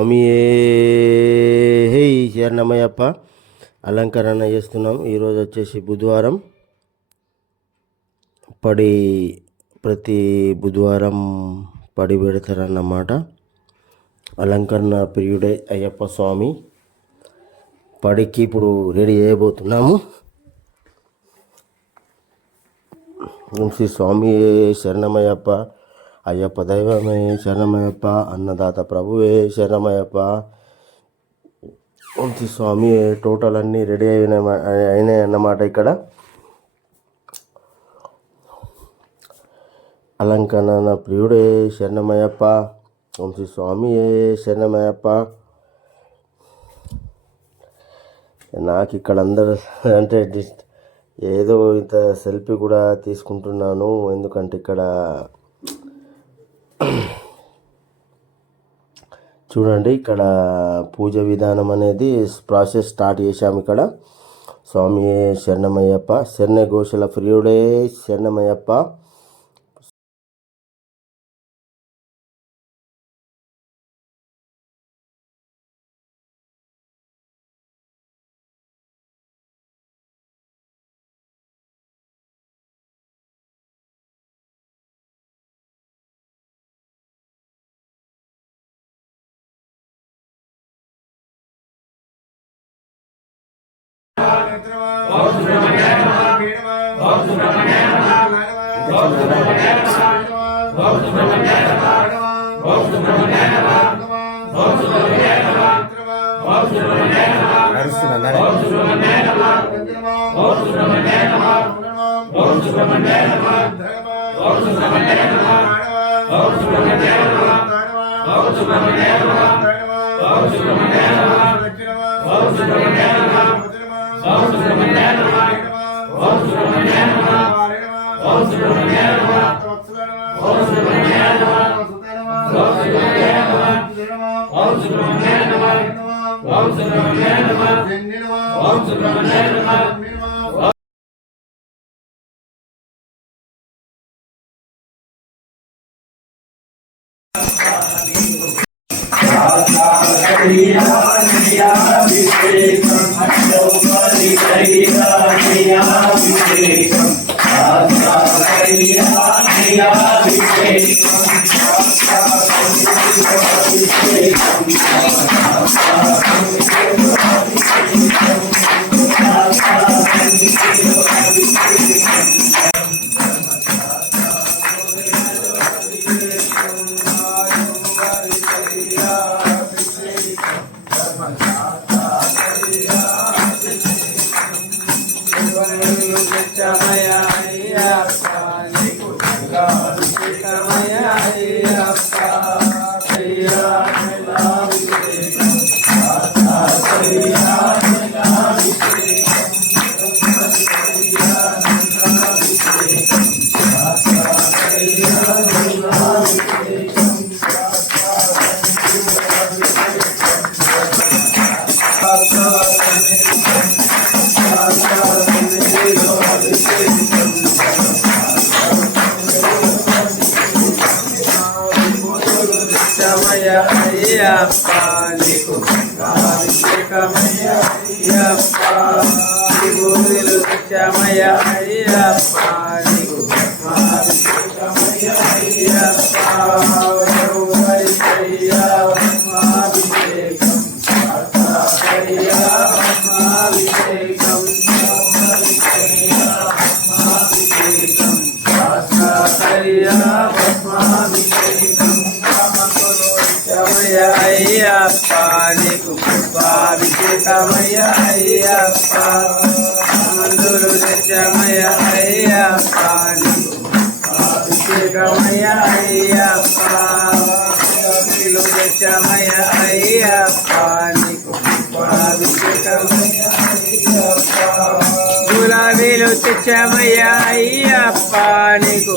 స్వామి హే శరణమయ్యప్ప. అలంకరణ చేస్తున్నాం. ఈరోజు వచ్చేసి బుధవారం. ప్రతి బుధవారం పడి పెడతారన్నమాట. అలంకరణ ప్రియుడే అయ్యప్ప స్వామి. పడికి ఇప్పుడు రెడీ చేయబోతున్నాము. శ్రీ స్వామి శరణమయ్యప్ప. అయ్యప్ప దైవమే శరణమయ్యప్ప. అన్నదాత ప్రభువే శరణమయ్యప్ప. శ్రీ స్వామి టోటల్ అన్నీ రెడీ అయినాయి అన్నమాట. ఇక్కడ అలంకరణ ప్రియుడే శరణమయ్యప్ప. శ్రీ స్వామి శరణమయ్యప్ప. నాకు ఇక్కడ అందరు అంటే ఏదో ఇంత సెల్ఫీ కూడా తీసుకుంటున్నాను. ఎందుకంటే ఇక్కడ చూడండి, ఇక్కడ పూజ విధానం అనేది ప్రాసెస్ స్టార్ట్ చేశాము. ఇక్కడ స్వామి శరణమయ్యప్ప. శరణ ఘోషల ప్రియుడే శరణమయ్యప్ప. గులాబీలు తెచ్చామయ్యా అయ్యప్ప నీకు.